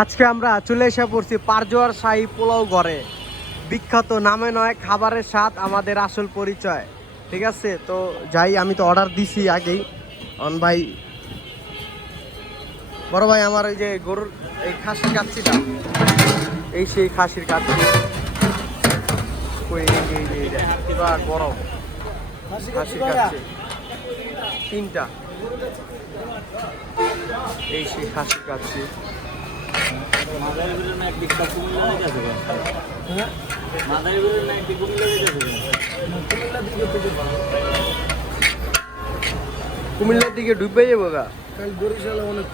আজকে আমরা চলে এসে পড়ছি পারজোয়ার শাহী পোলাও ঘরে। বিখ্যাত নামে নয়, খাবারের স্বাদ আমাদের আসল পরিচয়। ঠিক আছে, তো যাই, আমি তো অর্ডার দিছি আগেই। অন ভাই, বড় ভাই, আমার ওই যে গরুর এই খাসির কাচ্ছিটা, এই সেই খাসির কাচ্ছি গরম খাসির কাচ্ছি তিনটা, এই সেই খাসির কাচ্ছি। কুমিল্লার দিকে ডুবে যাবো গা। বরিশালে অনেক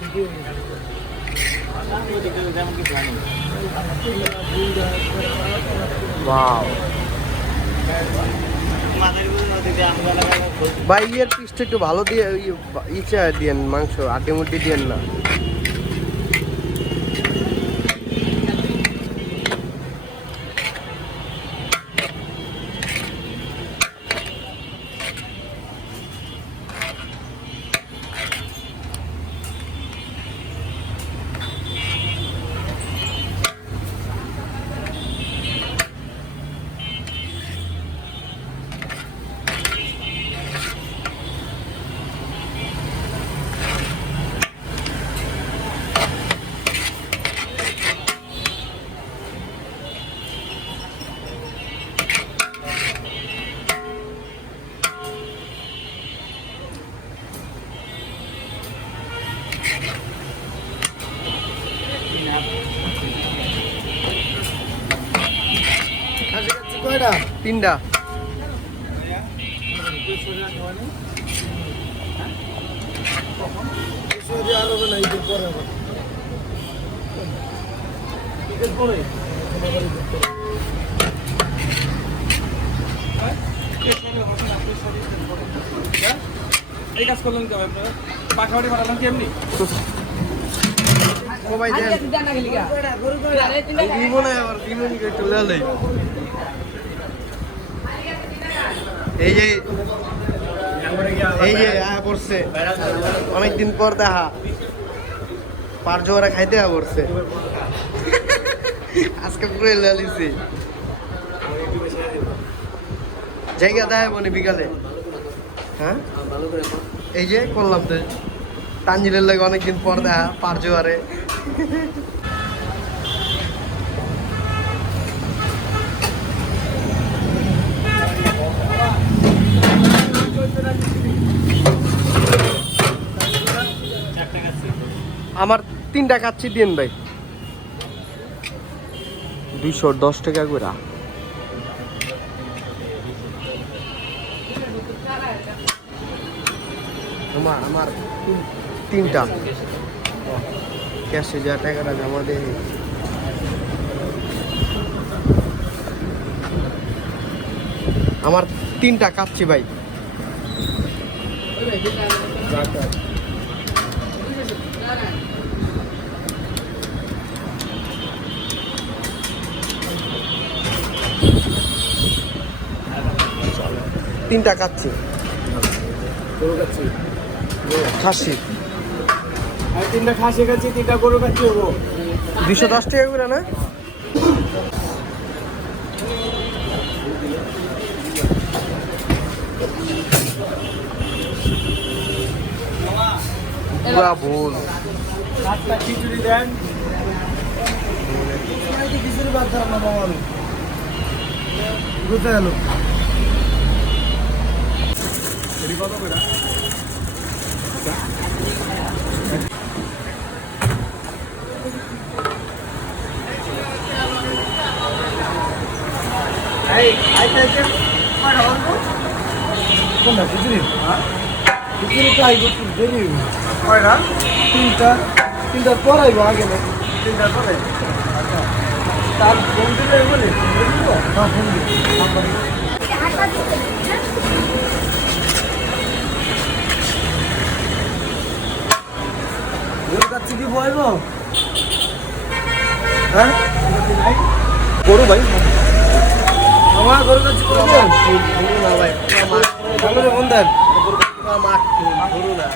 ভাই ইয়ের পিসটা একটু ভালো দিয়ে ইচ্ছা দিয়েন, মাংস আড্ডি মুড্ডি দিয়েন না। তিনটা এই কাজ করলেন কেমন আপনারা? পাখাবাড়ি পাঠালাম কি এমনি? অনেকদিন পর দেখা পারজোয়ারা খাইতে পড়ছে আজকে পুরো লালিছি জায়গা দেয় মনে বিকালে। হ্যাঁ, এই যে করলাম তো তানজিলের লাগে অনেকদিন পর দেখা পারজোয়ারে। আমার তিনটা কাচ্ছি দিন ভাই, 210 টাকা করে। আমার তিনটা ক্যাশে যা টাকাটা জমা দেয়। আমার তিনটা কাচ্ছি ভাই। তিনটা কাচ্ছি খাসি, আর তিনটা খাসি খাচ্ছি, তিনটা গরু খাচ্ছি হবো 210 টাকা করে না? ভুল খিচুড়ি দেন, খিচুড়ি বাদ দাম না বাবা, কোথায় এলো কত করে? কোনটা খিচুড়ি? খিচুড়ি তো আইব দেরি কয়টা? তিনটা পরাইব আগে না, তিনটা পরাইব। আচ্ছা, তার ফোন দিলে বলে ফোন দিব। গরু কাচ্ছি কি বইব? হ্যাঁ গরু ভাই, আমার গরু কাচ্ছি করবেন না ভাই, ফোন দেন। গরু না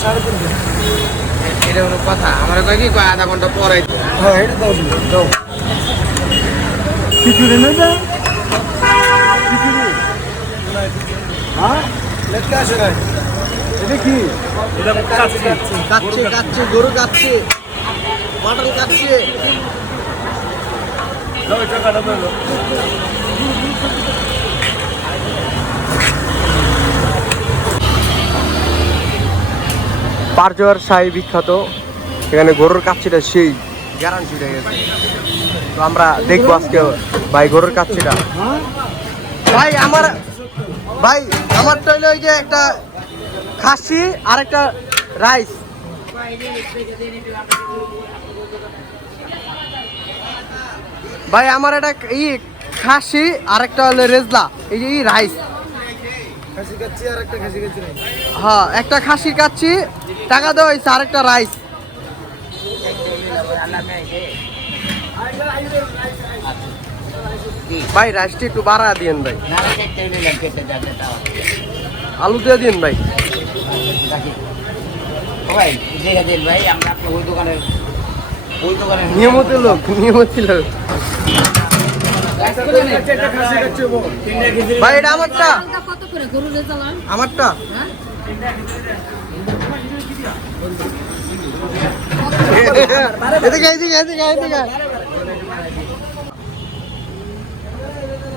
3.5 এটা কোনো কথা আমার কয় কি কয় আধা ঘন্টা পরে হ্যাঁ এটা দাও দাও খিচুড়ি নেবে খিচুড়ি হ্যাঁ লেটকে আসে না এটা কি এটা কাচ্ছে গরু কাচ্ছে মাটন কাচ্ছে দাও টাকাটা দাও পারজোয়ার শাহী বিখ্যাত এখানে গরুর কাচ্ছিটা সেই গ্যারান্টি উঠে গেছে তো আমরা দেখবো আজকে ভাই গরুর কাচ্ছিটা ভাই আমারটা হইলো ওই যে একটা খাসি আর একটা রাইস ভাই আমার একটা খাসি আর একটা হলো রেজলা এই যে রাইস খাসি কাচ্ছি আর একটা খাসি কাচ্ছি নাই হ্যাঁ একটা খাসি কাচ্ছি টাকা দেওয়া হয়েছে আর একটা রাইস ভাই রাইসটি একটু বাড়া দিয়েন ভাই আলু দিয়ে দিন ভাই ভাই আমরা ওই দোকানে নিয়মতি লোক ভাই এটা আমারটা কত করে গরুর রেজাল্ট আমারটা এদিকে।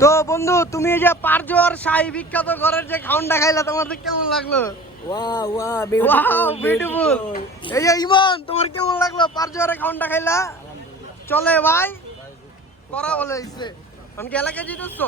তো বন্ধু তুমি এই যে পারজোয়ার শাহী বিখ্যাত ঘরের যে খাউন্ডা খাইলা তোমাদের কেমন লাগলো ওয়াও ওয়াও বিউটিফুল এই যে ইমন তোমার কেমন লাগলো পারজোয়ারে খাউন্ডা খাইলা চলে ভাই করা বলে হইছে আমি কি এলাকায় জিতেছো